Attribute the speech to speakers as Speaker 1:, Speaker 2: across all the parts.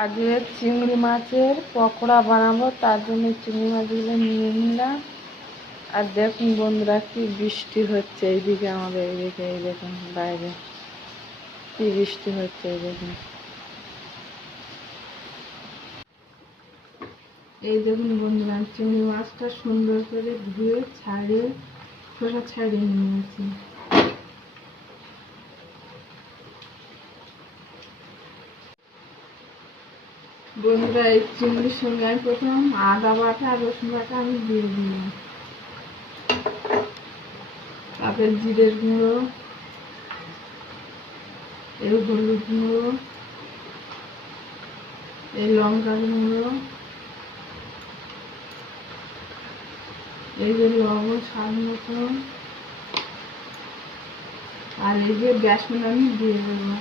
Speaker 1: আজকে চিংড়ি মাছের পকোড়া বানাবো, তার জন্য চিংড়ি মাছগুলো নিয়ে নিলাম। আর দেখুন বন্ধুরা, কি বৃষ্টি হচ্ছে এইদিকে আমাদের, এইদিকে, এই দেখুন বাইরে। কি বৃষ্টি হচ্ছে এই দেখুন। এই দেখুন বন্ধুরা, চিংড়ি মাছটা সুন্দর করে ধুয়ে, ছাড়িয়ে, খোসা ছাড়িয়ে নিয়েছি। বন্ধুরা, এই চিংড়ির সঙ্গে আমি প্রথম আদা বাটা আর রসুন বাটা আমি দিয়ে দিলাম। তারপরে জিরের গুঁড়ো এই হলুদ গুঁড়ো এই লঙ্কার গুঁড়ো, এই যে লবণ, স্বাদ মতন আর এই যে বেসন আমি দিয়ে দেবো।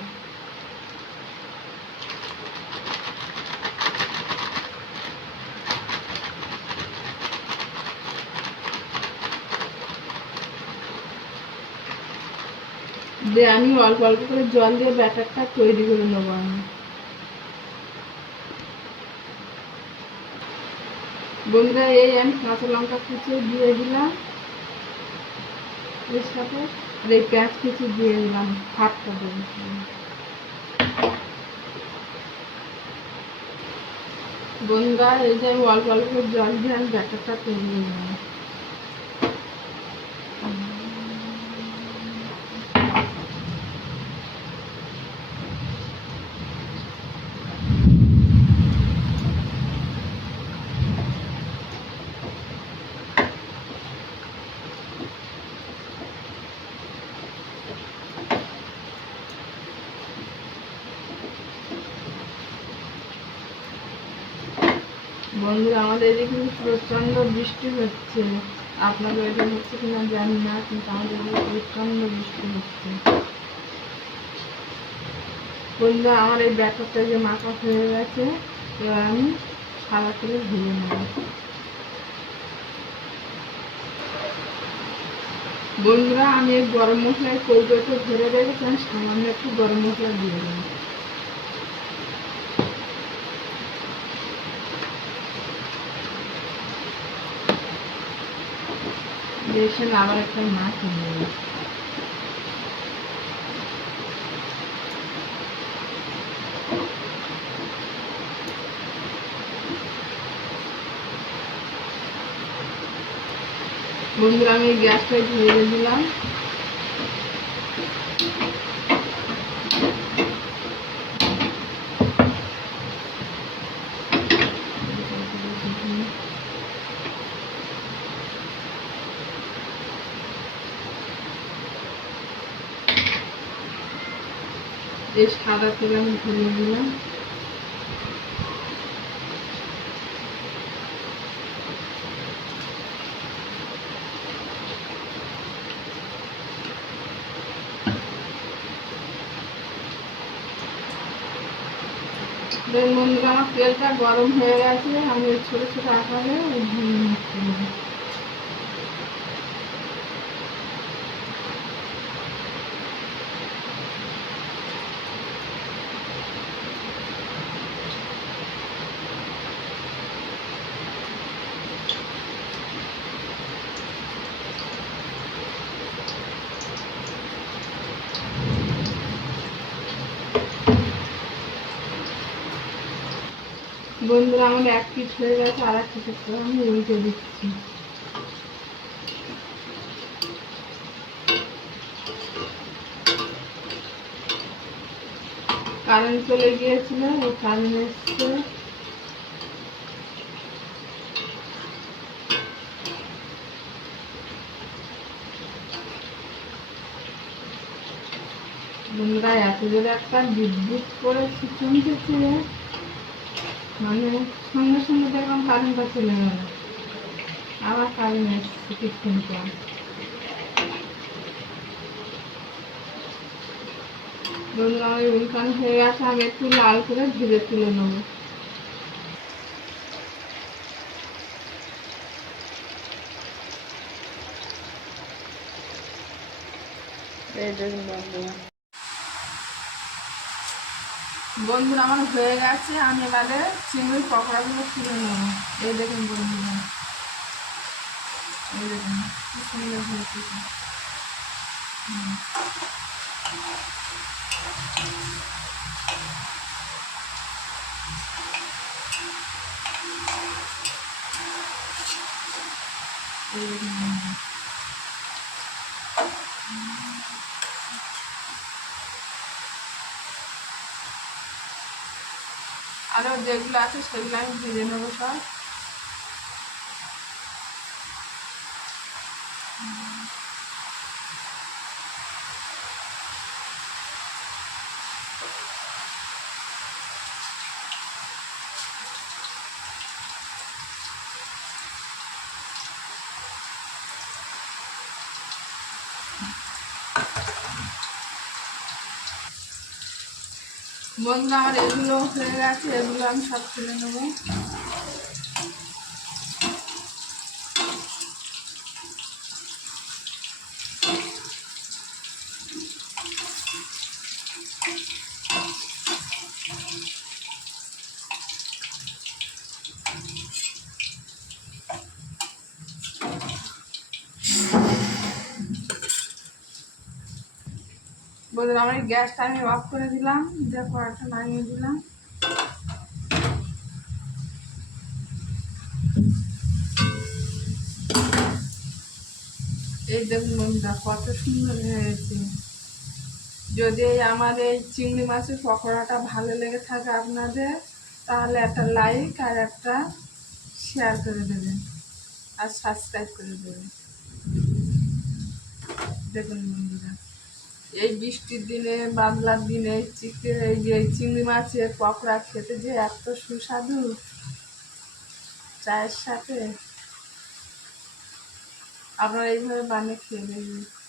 Speaker 1: দিয়ে আমি অল্প অল্প করে জল দিয়ে ব্যাটারটা তৈরি করে নেব আমি। বন্ধুরা, এই আমি কাঁচা লঙ্কা কুচিয়ে দিয়ে দিলাম। এর সাথে আর এই পেঁয়াজ কুচি দিয়ে দিলাম হাতটা দেবো বন্ধুরা, এই যে আমি অল্প অল্প করে জল দিয়ে আমি ব্যাটারটা তৈরি করে বন্ধুরা, আমাদের এদিকে প্রচণ্ড বৃষ্টি হচ্ছে। আপনাদের এটা হচ্ছে কিনা জানি না, কিন্তু আমাদের এদিকে প্রচণ্ড বৃষ্টি হচ্ছে। বন্ধুরা, আমার এই ব্যাটারটা যে মাথা হয়ে গেছে, এবার আমি সাদা করে ভেজে নেব। বন্ধুরা, আমি গরম মশলায় কৌটোতে ধরে রেখেছি আমি সামান্য একটু গরম মশলা দিয়ে দেবো। দেশে আবার একটা মাছ নিয়ে বন্ধুরা আমি গ্যাসটা ধরে দিলাম। এই সাদা তেল আমি ধরিয়ে দিলাম বন্ধুরা, আমার তেলটা গরম হয়ে গেছে, আমি ছোটো ছোটো আকারে ভেঙে নিচ্ছি। বন্ধুরা, আমার এক পিস হয়ে গেছে, আর এক করে আমি উল্টে দিচ্ছি। কারেন্ট চলে গিয়েছিল বন্ধুরা, এত জোরে একটা বিদ্যুৎ করে চমকেছে। মানে সঙ্গে সঙ্গে দেখলাম কারেন্টটা চলে গেল। আবার কারেন্ট এসছে কিছুক্ষণ বন্ধুরা, আমার উল্কান হয়ে গেছে, আমি একটু লাল করে ভেজে তুলে নেব। এই দেখুন বন্ধুরা, আমার হয়ে গেছে। আমি এবারে চিংড়ির পকোড়াগুলো তুলে নেব। এই দেখুন বন্ধুরা। এই দেখুন সুন্দর হয়েছে। আরও যেগুলো আছে সেগুলো আমি ভেজে নেব সব। বন্ধুরা আমার এগুলো হয়ে গেছে এগুলো আমি সব তুলে নেব। আমার এই গ্যাসটা আমি অফ করে দিলাম, দেখো একটা নামিয়ে দিলাম। এই দেখুন বন্ধুরা, কত সুন্দর হয়েছে। যদি আমার এই চিংড়ি মাছের পকোড়াটা ভালো লেগে থাকে আপনাদের, তাহলে একটা লাইক আর একটা শেয়ার করে দেবেন আর সাবস্ক্রাইব করে দেবেন। দেখুন বন্ধুরা। এই বৃষ্টির দিনে বাদলার দিনে, চিকেন, এই যে চিংড়ি মাছের পকোড়া খেতে যে এত সুস্বাদু। চায়ের সাথে। আপনারা এইভাবে বানিয়ে খেয়ে দেখবেন